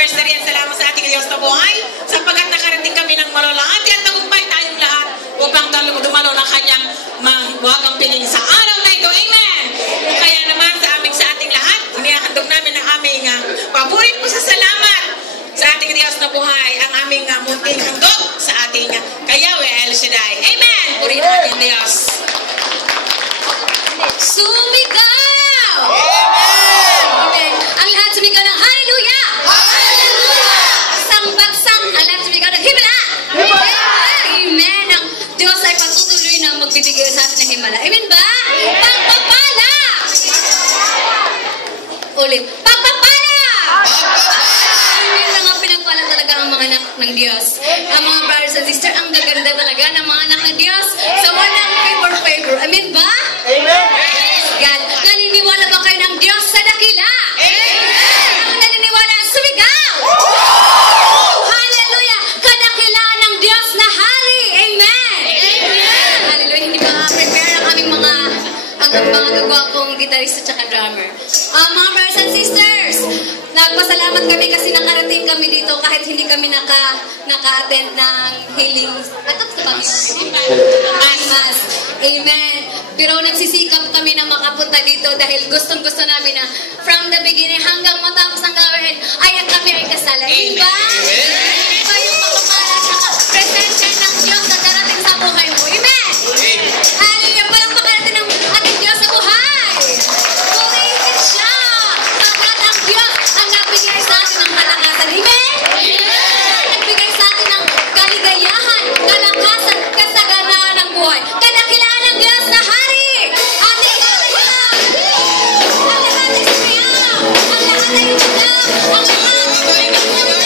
anniversary at salamat sa ating Diyos na buhay sapagkat nakarating kami ng malulahati at tagumpay tayong lahat upang dumalo na kanyang mawagang piling sa araw na ito. Amen! Kaya naman sa ating lahat, inihahandog namin ang aming paborit po sa salamat sa ating Diyos na buhay, ang aming munting handog sa ating Yahweh El Shaddai. Amen! Purihin ang ating Diyos. Sumigaw! Amen! Amen! Ang lahat sumigaw ng Hallelujah! Hallelujah! Sang-bagsang, ang lahat sumigaw ng Himala! Himala! Amen! Ang Diyos ay patutuloy na magbibigay sa atin ng Himala. Amen ba? Pagpapala! Ulit. Pagpapala! Amen lang ang pinagpala talaga ang mga anak ng Diyos. Ang mga brothers and sisters, ang gaganda talaga ng mga anak ng Diyos sa walang favor. Amen ba? Amen! God, naniniwala ba kayo ng Diyos sa dakila? Amen! Ang naniniwala, sumigaw! Hallelujah! Kadakila ng Diyos na hari! Amen! Amen! Hallelujah! Hindi ba prepare ang aming mga kagwapong gitarista at drummer. Mga brothers and sisters, nagpasalamat kami kasi nakarating kami dito kahit hindi kami naka-attend ng healing. Mass. Amen. Pero nagsisikap kami na makapunta dito dahil gustong-gusto namin na from the beginning hanggang matapos ang gawin ay kami ay kasala. Amen. Amen. Ba yung pagpapala at presensya ng Diyos na darating sa buhay mo? Amen. Hallelujah. Palakpakan natin ang ating Diyos sa buhay. Purihin siya. Pagkat ang Diyos ang nagbigay sa atin ng kalakasan. Amen. Nagbigay sa atin ng kaligayahan, kalakasan, kasaganaan ng buhay. Kadakilaan ng Diyos na hari. Ating kadakilaan. Ang lahat ay sumiyaw. Ang lahat ay umiyaw. Ang lahat ay